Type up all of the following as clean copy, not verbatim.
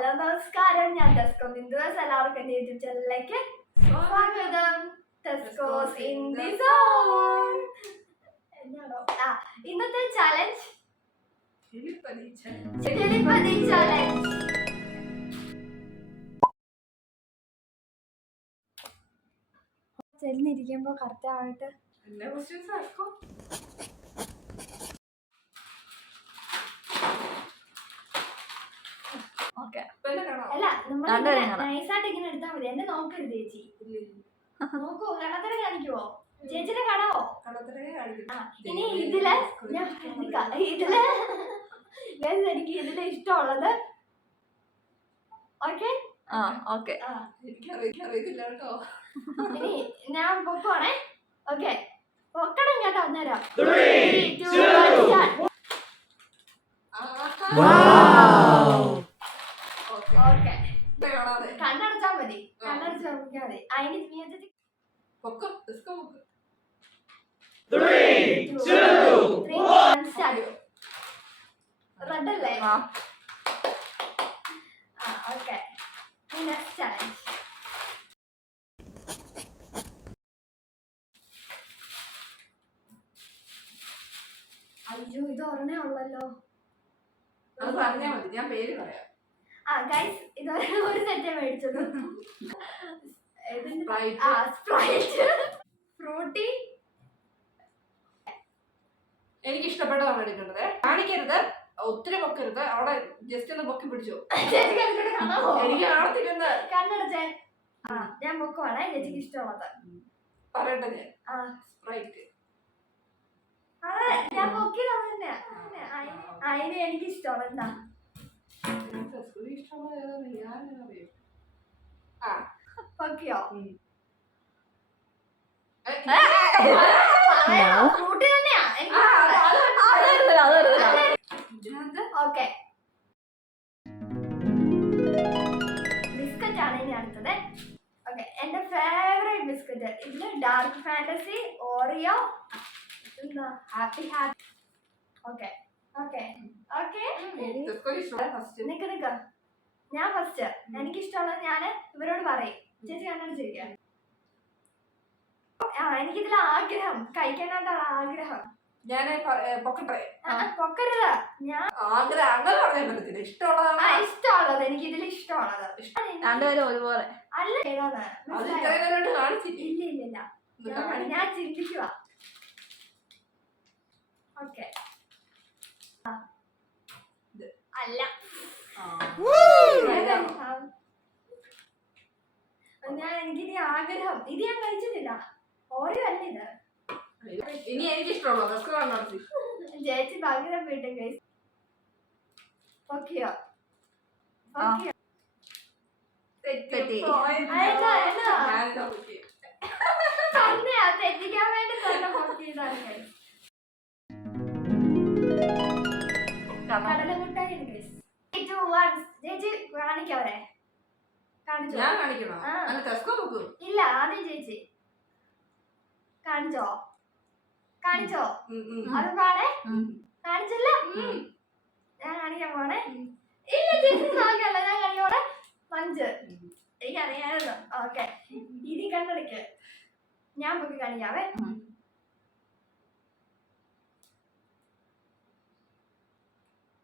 Hello നമസ്കാരം, ഞാൻ Tesco ബിന്ദുസ്. എല്ലാവർക്കും എന്റെ യൂട്യൂബ് ചാനലിലേക്ക് സ്വാഗതം. ടെസ്കോസ് ഇൻ ദി സോൺ. ഇന്നത്തെ ചലഞ്ച് ചെളിപ്പതി ചലഞ്ച്. ചെല്ലിരിക്കുമ്പോ കറക്റ്റ് ആയിട്ട് അല്ല, നമ്മൾ നൈസായിട്ട് ഇങ്ങനെ എടുത്താൽ മതി. എന്നെ നോക്കരുത് ചേച്ചി. നോക്കൂ, കടത്തര കാണിക്കുവോ? ചേച്ചിനെ കാണാവോ? ഇനി ഇതില് എനിക്ക് ഇതില് ഇഷ്ടമുള്ളത് ഓക്കെ. ഇനി ഞാൻ പൊക്കുവാണേ. ഓക്കെ, പൊക്കണം കേട്ടോ. അന്നേരം കണ്ണടച്ചാ മതി. കണ്ണടച്ചാ മതി. അതിന് റെഡല്ലേ? Okay, next challenge. അയ്യോ, ഇത് ഒരെണ്ണേ ഉള്ളല്ലോ. ഞാൻ പേര് പറയാം. ഗൈസ്, ഇതുവരെ ഒരു സെറ്റേ മേടിച്ചത്. ഫ്രൂട്ടി. എനിക്ക് ഇഷ്ടപ്പെട്ടതാണ് എടുക്കേണ്ടത്. കാണിക്കരുത്, ഒത്തിരി പൊക്കരുത്. അവിടെ ജസ്റ്റ് ഒന്ന് പൊക്കി പിടിച്ചു. എനിക്ക് കാണത്തില്ലെന്ന്. കണ്ണടച്ചേ. ഞാൻ പൊക്കുവാണേ. ചേച്ചിക്ക് ഇഷ്ടമുള്ളത് പറയട്ടെ. ഞാൻ സ്പ്രൈറ്റ്. ഞാൻ പൊക്കിയത് തന്നെ. അതിന് എനിക്ക് ഇഷ്ടമുള്ള എന്താ? പൊക്കിയോ? ഫ്രൂട്ടി തന്നെയാ. ഓക്കെ, ബിസ്ക്കറ്റ് ആണ് ഇനി അടുത്തത്. ഓക്കെ, എന്റെ ഫേവറേറ്റ് ബിസ്ക്കറ്റ്. ഇതില് Dark Fantasy, Oreo, Happy Happy. Okay okay okay, നിക്ക്. ഞാൻ ഫസ്റ്റ്. എനിക്കിഷ്ടമുള്ളത് ഞാൻ ഇവരോട് പറയും. ചേച്ചി കണ്ണാണ് ചോദിക്കാം. എനിക്കിതിൽ ആഗ്രഹം, കഴിക്കാനായിട്ടാണ് ആഗ്രഹം. ഞാൻ പൊക്കട്ടെ? പൊക്കരുത്. ഞാൻ ഇഷ്ടമുള്ളത്, എനിക്ക് ഇതിൽ ഇഷ്ടമുള്ളത്. ഒരുപോലെ അല്ല, ഏതാണ്? ഇല്ല ഇല്ല ഇല്ല, ഞാൻ ചിന്തിക്കുക. ഓക്കെ, അല്ല, എനിക്കിനി ആഗ്രഹം. ഇത് ഞാൻ കഴിച്ചിട്ടില്ല. ഓരോ അല്ല ഇത്. ഇനി എനിക്ക് ഇഷ്ടമുള്ളൂ. ചേച്ചി ഭയങ്കര വീട്ടിൽ കഴിച്ചു. ഓക്കെയോ? തെറ്റിക്കാൻ വേണ്ടി തന്നെ നോക്കിയതാണ്. കടലമുട്ടായി ചേച്ചി കാണിക്കവരെ. ഇല്ല, ആദ്യം ചേച്ചി കാണിച്ചോ? അത് പാടേ കാണിച്ചല്ല. ഞാൻ കാണിക്കാൻ പോണേ. ഇല്ല ചേച്ചി, നോക്കല്ല, ഞാൻ കാണിക്കോടെ. 5 എനിക്കറിയാമായിരുന്നു. ഓക്കെ, ഇനി കണ്ണടിക്ക്. ഞാൻ പൊക്കി കാണിക്കാവേ.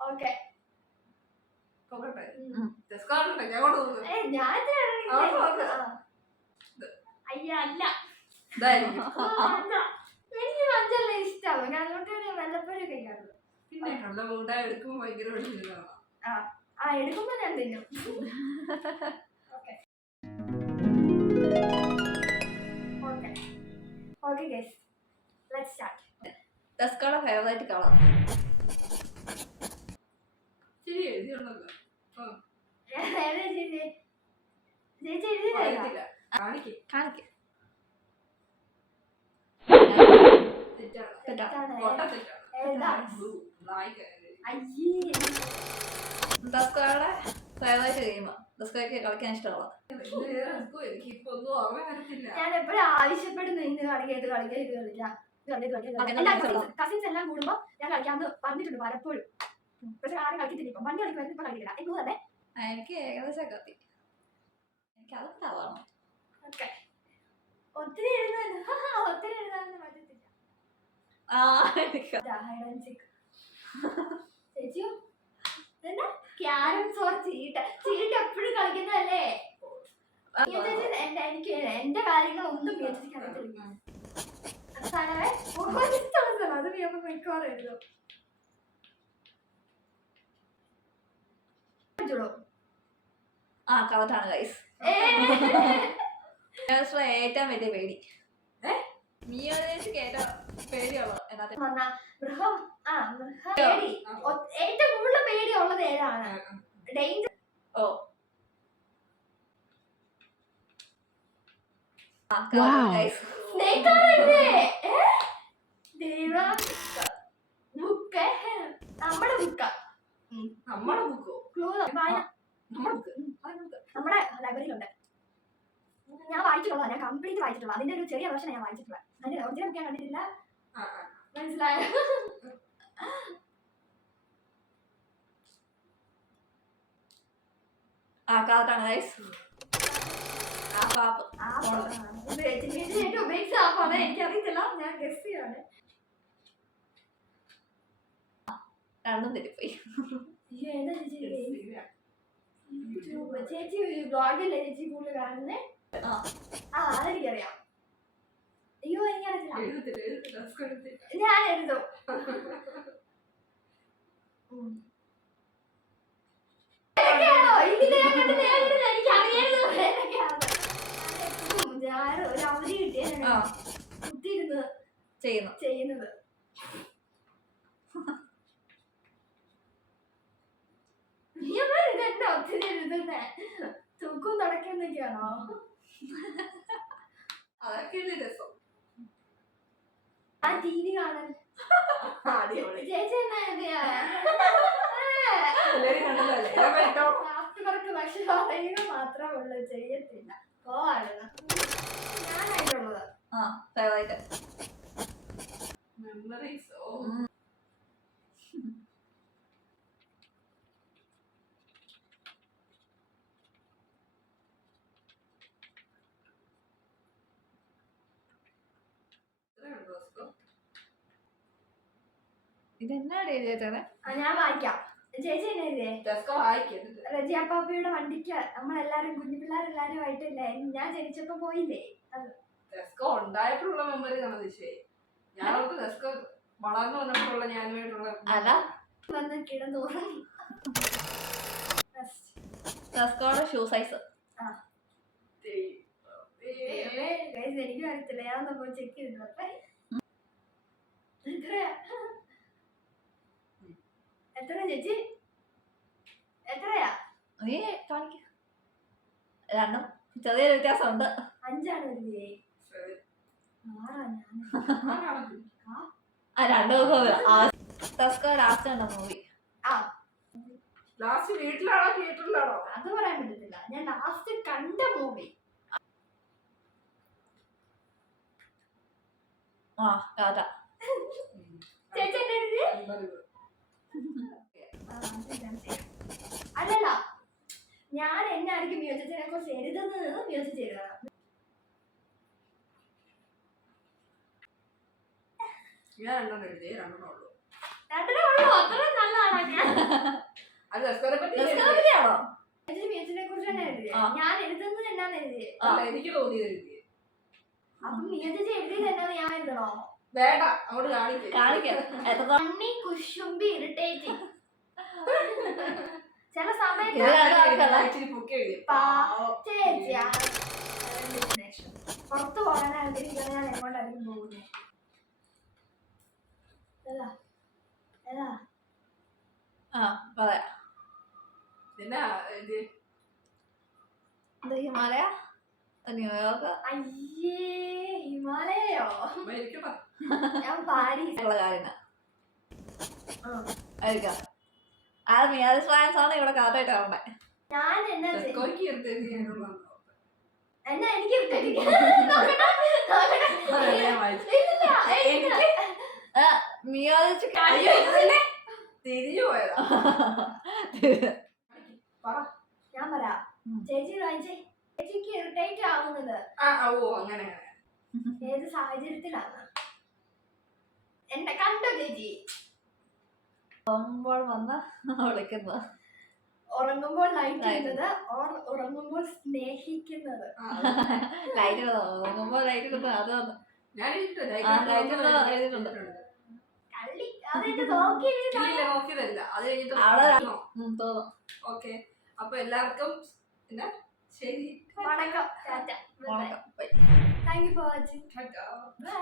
ഓക്കെ, അയ്യ അല്ല, എനിക്ക് മഞ്ചല്ല ഇഷ്ടമാണ്. കണ്ണൂട്ടി വല്ലപ്പോഴും കഴിക്കാറുള്ളൂ. എടുക്കുമ്പോ ഞാൻ തിന്നും. Okay guys, let's start. ടെസ്കോയുടെ ഫേവറേറ്റ് കളർ. ടെസ്കോയുടെ ഫേവറേറ്റ് ഗെയിം. ടെസ്കോയ്ക്ക് കളിക്കാൻ ഇഷ്ടമുള്ളത്. ഞാൻ എപ്പോഴും ആവശ്യപ്പെടുന്നു, ഇന്ന് കളിക്കാം, ഇത് കളിക്കാം, ഇത് കളിക്കാം. കസിൻസ് എല്ലാം കൂടുമ്പോ ഞാൻ കളിക്കാമെന്ന് പറഞ്ഞിട്ടുണ്ട് പലപ്പോഴും. പക്ഷെ ആരും കളിക്കത്തില്ല. ഇപ്പം പണ്ട് കളിക്കുമായിരുന്നു, ഇപ്പൊ കളിക്കില്ല. എന്ന് തന്നെ എനിക്ക് ഏകദേശം കത്തി. എനിക്ക് അതുണ്ടാവണം. ഓക്കെ. ഒത്തിരി എഴുതാനൊന്നും പറ്റത്തില്ല. എനിക്ക് ചേച്ചിയോ ക്യാരംസ് ഓർ ചീട്ട് എപ്പോഴും കളിക്കുന്നതല്ലേ. എനിക്ക് എന്റെ കാര്യങ്ങളൊന്നും ചേച്ചിക്ക് അറിയത്തില്ല. അത് മിക്കവാറും എഴുതും. കറക്റ്റാണ് ഗൈസ്. ഏറ്റവും വലിയ പേടി മിയോനേഴ്സിക്ക് ഏറ്റവും പേടിയുള്ളൂ എന്നാ പേടി ഏറ്റവും കൂടുതൽ പേടിയുള്ളത് ഏതാണ്? ഡേഞ്ചർ. ഓ ഗൈസ് ബുക്ക് നമ്മുടെ ബുക്കാ. നമ്മുടെ ബുക്കോ? ക്ലൂ നമ്മുടെ ലൈബ്രറിയിലുണ്ട്. ഞാൻ വായിച്ചിട്ടുള്ളതാ, ഞാൻ കംപ്ലീറ്റ് വായിച്ചിട്ടുള്ള. അതിന്റെ ഒരു ചെറിയ വേർഷൻ ഞാൻ വായിച്ചിട്ടുള്ള. അതിന്റെ ഒറിജിനൽ ബുക്ക് ഞാൻ കണ്ടിട്ടില്ല. മനസ്സിലായോ? കറക്റ്റാണ് ഗൈസ്. എനിക്കറിയത്തില്ല, ഞാൻ ഗസ് ചെയ്യാണ്. രണ്ടും തെറ്റിപ്പോയി. ചേച്ചി ബ്ലോഗല്ലേ ചേച്ചി കൂടുതൽ കാണുന്നേ? അതെനിക്കറിയാം. അയ്യോ എനിക്കറിയത്തില്ല, ഞാൻ എഴുതും. ഒരു അവധി കിട്ടിയ കുത്തിയിരുന്ന് ചെയ്യുന്നത്. ഇതെന്നെ ഒത്തിരി എഴുതുന്നേ. തൂക്കും തുടക്കുന്നൊക്കെയാണോ? അതൊക്കെ രസം. ആ ടി വി കാണാൻ ചേച്ചി എന്നാ എഴുതിയാ? പക്ഷെ പറയുക മാത്രമേ ഉള്ളൂ, ചെയ്യത്തില്ല. ഞാനായിട്ടുള്ളത് മെമ്മറീസ്. ഇതെന്നാണ് എഴുതിയേച്ചേ? ഞാൻ വായിക്കാം. ചേച്ചി എന്നെ എഴുതിയേ? റജിയാപ്പാപ്പയുടെ വണ്ടിക്ക് നമ്മളെല്ലാരും കുഞ്ഞു പിള്ളേരെല്ലാരുമായിട്ടില്ലേ ഞാൻ ജനിച്ചപ്പോ പോയില്ലേ? ഉണ്ടായിട്ടുള്ള മെമ്മറി ഞാൻ വളർന്നു വന്നപ്പോഴുള്ള ഞാനുമായിട്ടുള്ള അല്ല വന്ന് കിടന്നോറും ഷൂ സൈസ് എനിക്കും അറിയത്തില്ല. ഞാൻ പോയി ചെക്ക് ചെയ്തിട്ട് എത്രയാ ചേച്ചി? എത്രയാ? നീ കാണിക്ക. രണ്ടും ചെറിയൊരു വ്യത്യാസമുണ്ട്. 5 ആണ് വരുന്നേ. ലാസ്റ്റ് കണ്ട മൂവി ലാസ്റ്റ് വീട്ടിലാണോ തിയേറ്ററിലാണോ? അത് പറയാൻ പറ്റത്തില്ല. ഞാൻ ലാസ്റ്റ് കണ്ട മൂവി ചേച്ചി എന്നെ എഴുതി. അല്ലല്ല, ഞാൻ എന്നായിരിക്കും മ്യൂസിച്ചിനെ കുറിച്ച് എഴുതുന്നത് മ്യൂസിച്ച് എഴുതണം. ഞാൻ രണ്ടെണ്ണം എഴുതി, രണ്ടെണ്ണം ഉള്ളൂ. അത്ര നല്ലതാണോ? ഞാൻ അത് ദസ്കോനെ പറ്റിയാണോ? മ്യൂസിച്ചിനെ കുറിച്ച് തന്നെ എഴുതിയ. ഞാൻ എഴുതുന്നത് എന്നാന്ന് എഴുതിയേ? എനിക്ക് തോന്നിയത് എഴുതിയേ. അപ്പൊ മ്യൂസിച്ച് എഴുതിയത് എന്നാന്ന് ഞാൻ എഴുതണോ? വേണ്ട, അങ്ങോട്ട് കാണിക്കാം. കുശുമ്പി ഇറിറ്റേറ്റിംഗ്. ചില സമയത്ത് പുറത്തു പോകാനായിരിക്കും ഞാൻ എങ്ങോട്ടായിരിക്കും പോകുന്നത്. ഹിമാലയ ന്യൂയോർക്ക്. അയ്യേ, ഹിമാലയോ? ഞാൻ പാരീസ്. കാര്യങ്ങൾ അത് മിയാസ് ഫ്രാൻസ് ആണ് ഇവിടെ കാറ്റായിട്ട് കാണണ്ടേ. ഞാൻ എന്നാ എനിക്ക് തിരിഞ്ഞു പോയതാ. ചേച്ചി വായിച്ചേ. ചേച്ചിക്ക് ഇറിറ്റേറ്റ് ആവുന്നത് ഓ അങ്ങനെ ഏത് സാഹചര്യത്തിലാണ്? എന്നെ കണ്ടോ ചേച്ചി? ഉറങ്ങുമ്പോൾ വന്ന് വിളിക്കുന്നത്. ഉറങ്ങുമ്പോൾ ലൈറ്റ് ഇടുന്നത്, ഉറങ്ങുമ്പോൾ സ്നേഹിക്കുന്നത്. ലൈറ്റ് ഉറങ്ങുമ്പോൾ ലൈറ്റ് കിട്ടും. അത് ഞാൻ എഴുതിയിട്ടുണ്ട്. കള്ളി അതെന്നെ നോക്കി നോക്കിയതല്ല, അത് കഴിഞ്ഞിട്ട് അവിടെ തോന്നും. ഓക്കെ, അപ്പൊ എല്ലാവർക്കും ശരി, വണക്കം. വണക്കം. Thank you for watching. Tata. By.